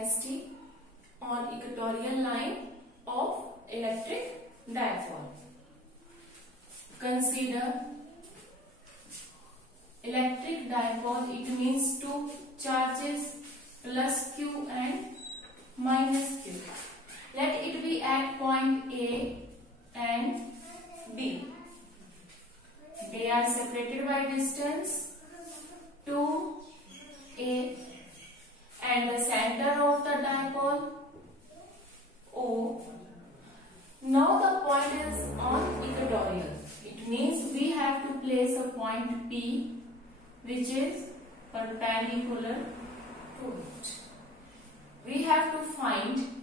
intensity on equatorial line of electric dipole. Consider electric dipole. It means two charges plus Q and minus Q. Let it be at point A and B. They are separated by distance 2A and the center of the dipole O. Now the point is on equatorial. It means we have to place a point P which is perpendicular to it. We have to find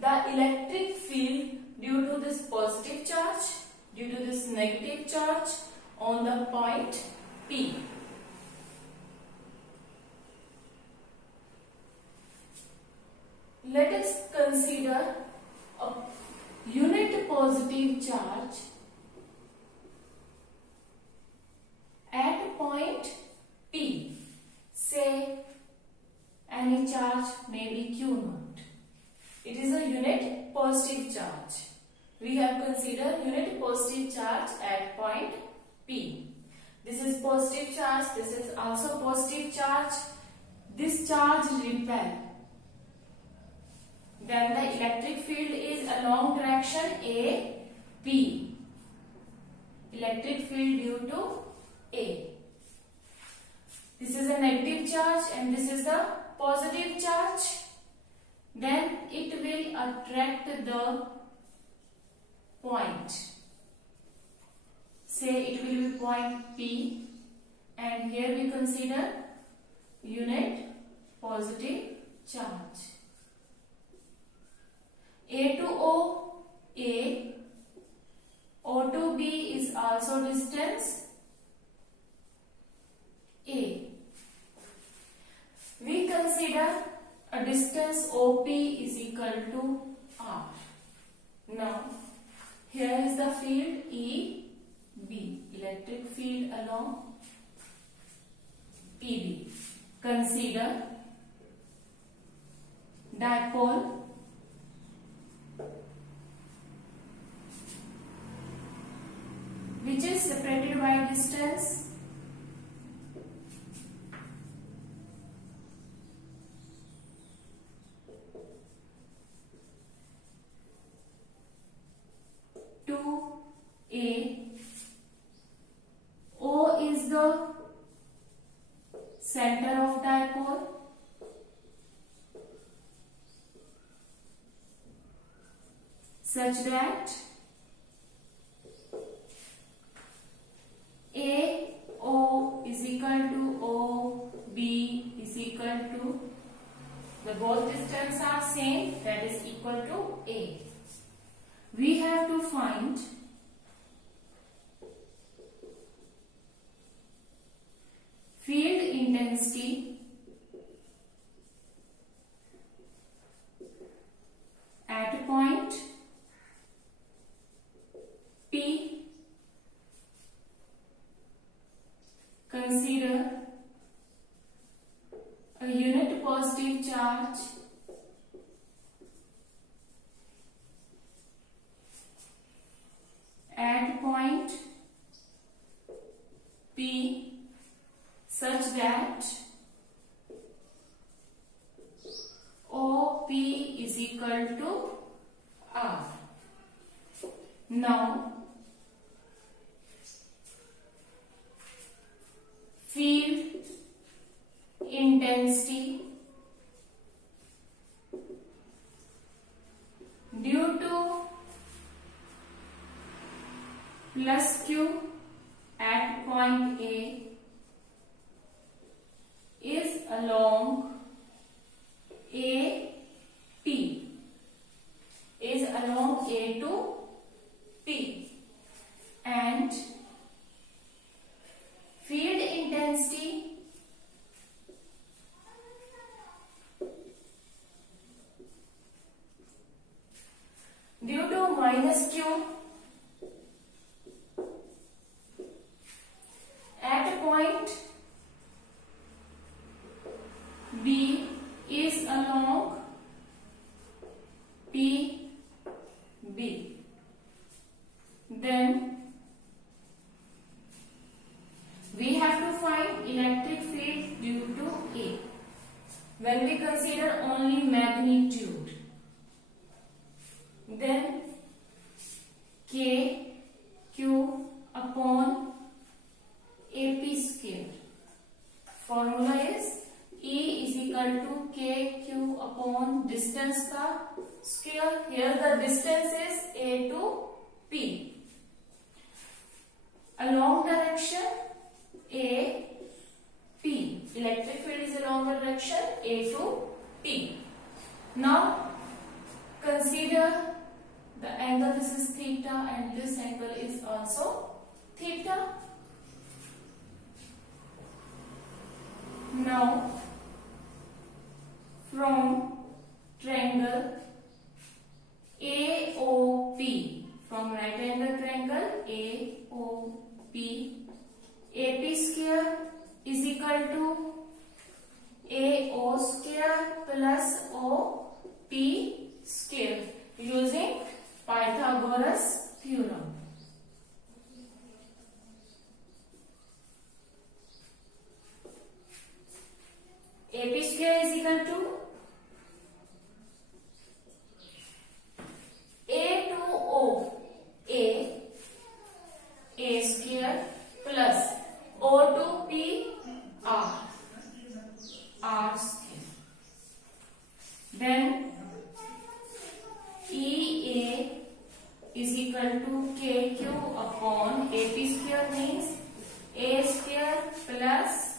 the electric field due to this positive charge, due to this negative charge on the point P. Let us consider a unit positive charge at point P. Say any charge may be Q naught. It is a unit positive charge. We have considered unit positive charge at point P. This is positive charge. This is also positive charge. This charge repel. Then the electric field is along direction A, B. Electric field due to A. This is a negative charge and this is a positive charge. Then it will attract the point. Say it will be point P and here we consider unit positive charge. A to O, A. O to B is also distance A. We consider a distance OP is equal to R. Now, here is the field EB, electric field along EB. Consider dipole which is separated by distance A. O is the center of dipole. Such that A O is equal to O, B is equal to, the both distance are same, that is equal to A. We have to find field intensity at point P. Consider a unit positive charge at point P such that OP is equal to R. Now, field intensity due to plus Q at point A is along A P, is along A to P, and field intensity due to minus Q at point B is along When we consider only magnitude, then k q upon AP square. Formula is E is equal to k q upon distance का square. Here the distance is A to P. Along direction A P. Electric field is along the direction A to P. Now consider the angle. This is theta and this angle is also theta. Now from triangle AOP, from right angle triangle AOP, AP square is equal to AO square plus OP square using Pythagoras theorem. AP square is equal to A to O, A square plus O to P, R square. Then EA is equal to KQ upon AP square means A square plus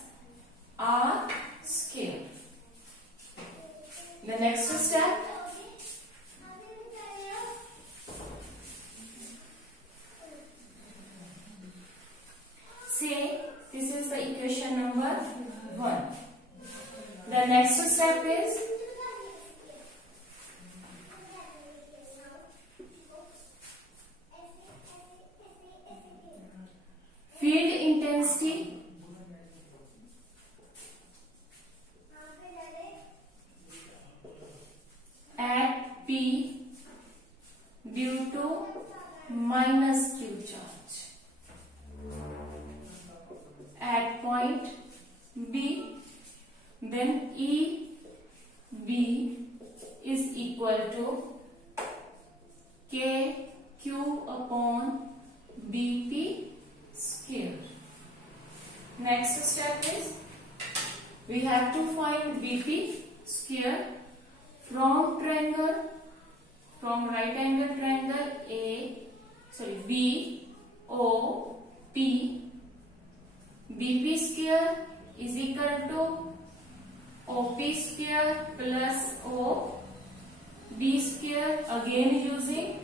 R square. The next step, say this is the equation number 1. The next step is field intensity at P due to minus Q charge at point B, then EB is equal to KQ upon BP square. Next step is we have to find BP square from triangle, from right angle triangle BOP. BP square is equal to OP square plus OB square, again using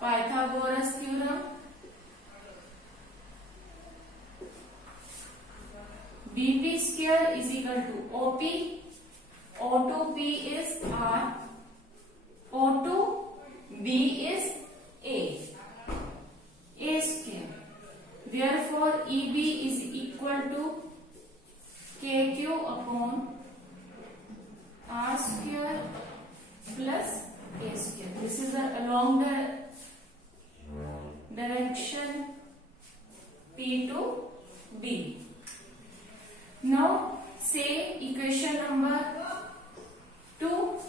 Pythagoras theorem. BP square is equal to OP. O to P is R. O to B is A square. Therefore, EB is equal to KQ upon R square plus A square. This is along the direction P to B. Now, say equation number 2.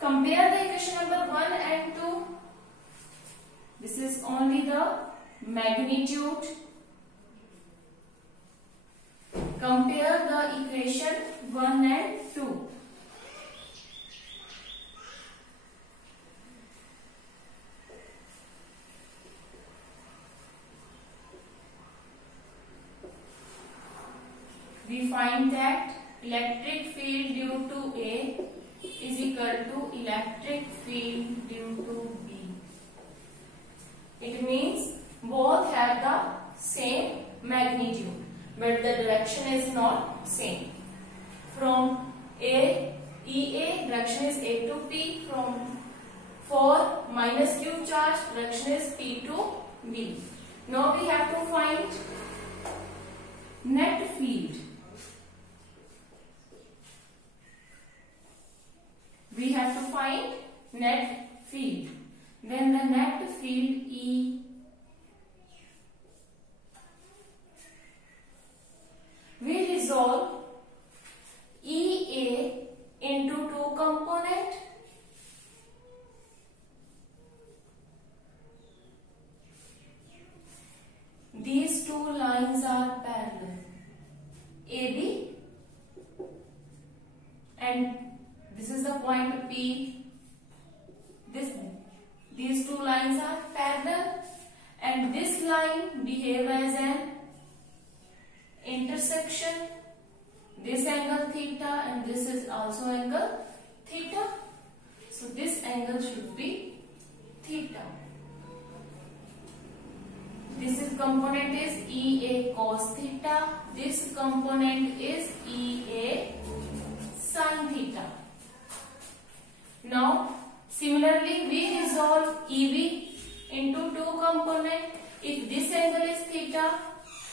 Compare the equation number 1 and 2. This is only the magnitude. Compare the equation 1 and 2. We find that electric field due to A is equal to electric field due to B. It means both have the same magnitude, but the direction is not same. From EA, direction is A to P. For minus Q charge, direction is P to B. Now we have to find net field. We have to find net field. Then the net field E we resolve and this is the point P. These two lines are parallel, and this line behave as an intersection. This angle theta and this is also angle theta. So this angle should be theta. This is component is EA cos theta. This component is EA sin theta. Now similarly we resolve EB into two components. If this angle is theta,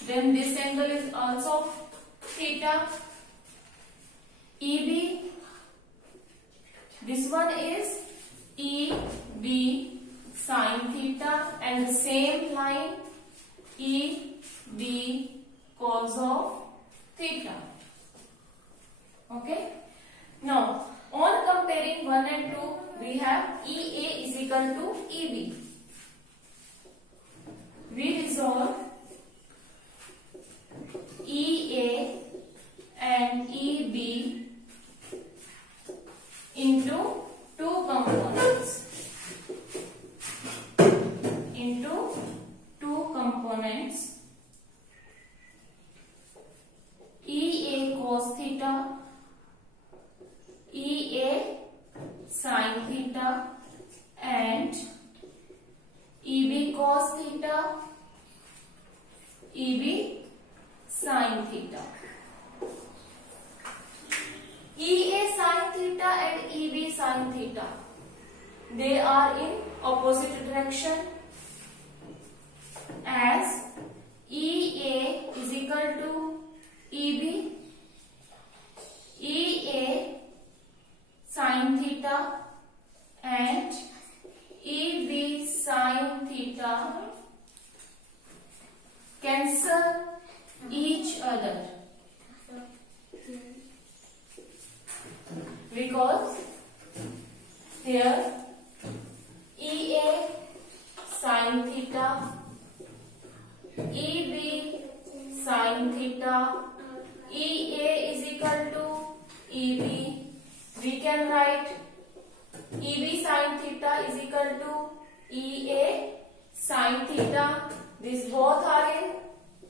then this angle is also theta. EB, this one is EB sin theta, and the same line EB cos of theta. Okay. Now on comparing 1 and 2, we have EA is equal to EB. We resolve EA and EB into two components. EA cos theta, EA sin theta, and EB cos theta, EB sin theta. EA sin theta and EB sin theta, they are in opposite direction, as EA is equal to EB, EA sin theta and EB sin theta cancel each other, because here EA sin theta, EB sin theta, EA is equal to EB. We can write EB sin theta is equal to EA sin theta. These both are in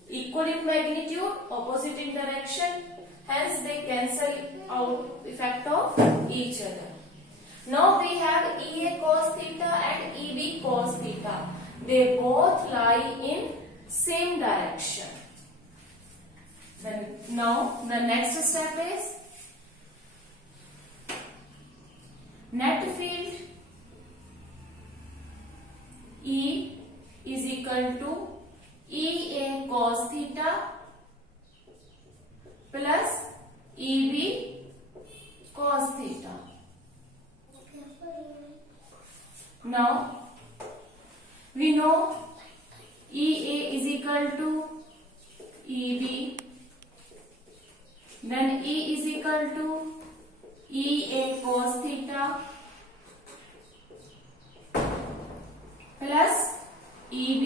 equal in magnitude, opposite in direction. Hence they cancel out effect of each other. Now we have EA cos theta and EB cos theta. They both lie in same direction. Then now the next step is net field. E is equal to EA cos theta plus EB cos theta. Now we know EA is equal to EB, then E is equal to EA cos theta plus EB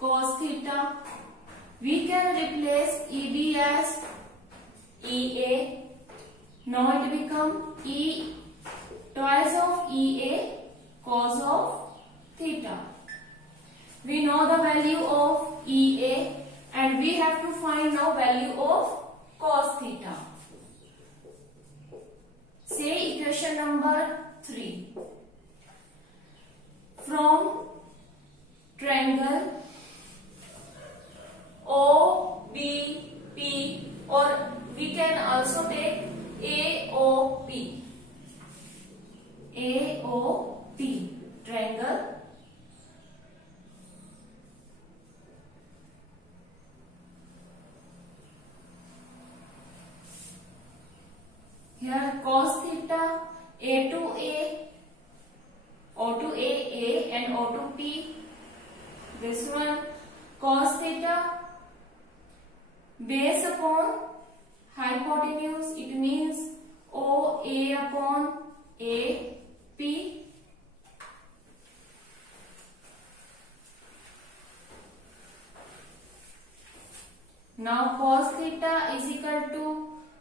cos theta. We can replace EB as EA. Now it become E twice of EA cos of theta. We know the value of EA and we have to find now value of cos theta. Say equation number 3. From triangle OBP, or we can also take AOP. AOP triangle. Here cos theta, A to A, O to A and O to P. This one cos theta, base upon hypotenuse, it means OA upon AP. Now cos theta is equal to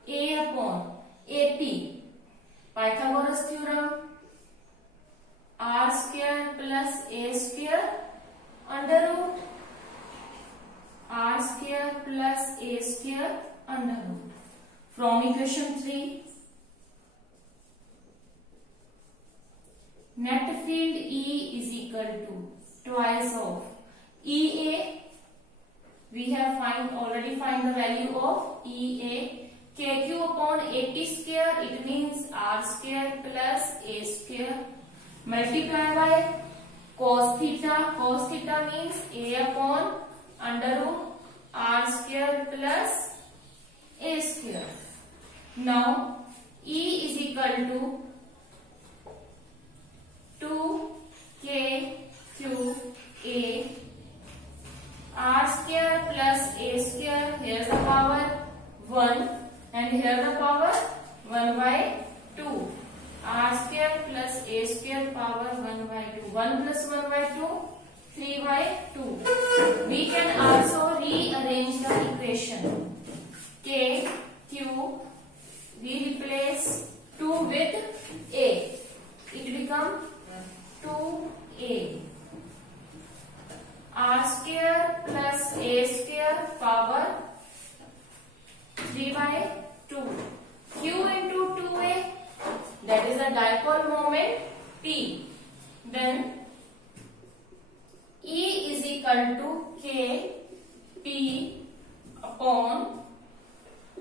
A upon AP. Pythagoras theorem, r square plus a square under root r square plus a square under root. From equation 3, net field E is equal to twice of EA. We have already find the value of EA. KQ upon 80 square, it means r square plus a square, multiplied by cos theta. Cos theta means a upon under root r square plus a square. Now E is equal to 2KQA r square plus a square. Here is the power 1 and here the power 1 by 2. R square plus a square power 1 by 2. 1 plus 1 by 2, 3 by 2. We can also rearrange the equation. K, Q, we replace 2 with A. It becomes 2A. R square plus a square power 3 by 2. Q into 2A, that is a dipole moment P. Then E is equal to K P upon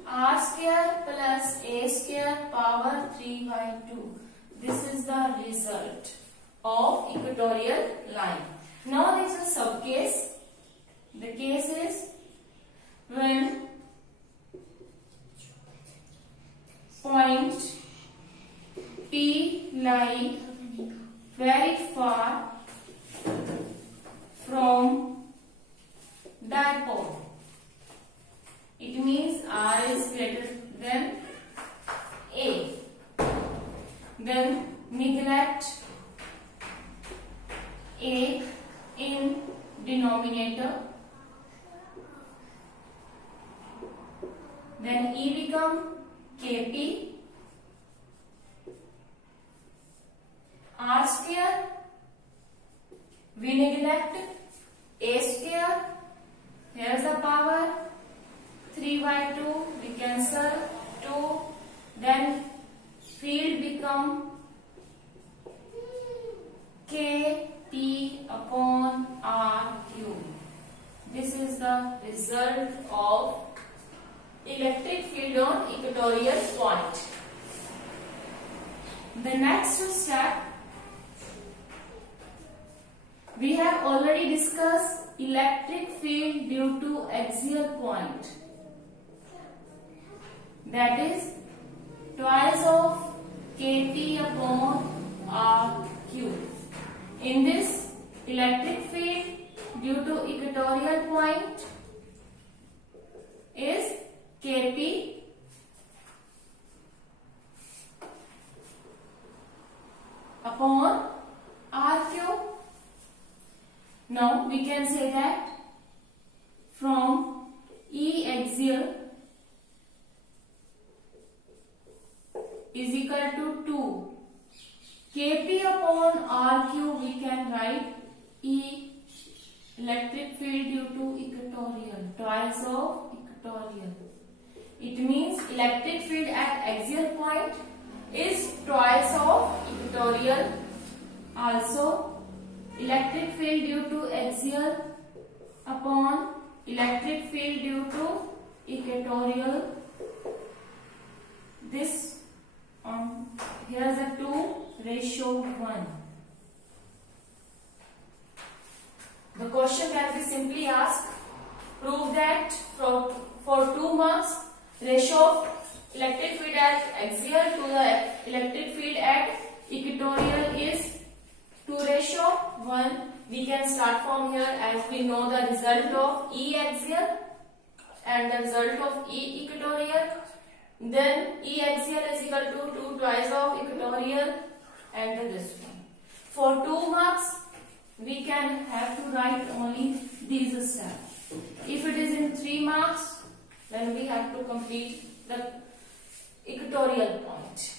R square plus a square power 3 by 2. This is the result of equatorial line. Now there is a subcase. The case is when point P lie very far from dipole. It means R is greater than A. Then neglect A in denominator. Then E become KP. R square, we neglect a square. Here is the power 3 by 2. We cancel 2. Then field become KP upon RQ. This is the result of electric field on equatorial point. The next step, we have already discussed electric field due to axial point. That is twice of Kp upon Rq. In this, electric field due to equatorial point is Kp upon Rq. Now we can say that from E axial is equal to 2. Kp upon Rq we can write E electric field due to equatorial, twice of equatorial. It means electric field at axial point is twice of equatorial. Also electric field due to axial upon electric field due to equatorial. This here is a 2:1. The question can be simply asked, prove that for 2 marks ratio of electric field at axial to the electric field at equatorial is 2:1. We can start from here as we know the result of E axial and the result of E equatorial. Then E axial is equal to 2 twice of equatorial and this one. For 2 marks, we can have to write only these steps. If it is in 3 marks, then we have to complete the equatorial point.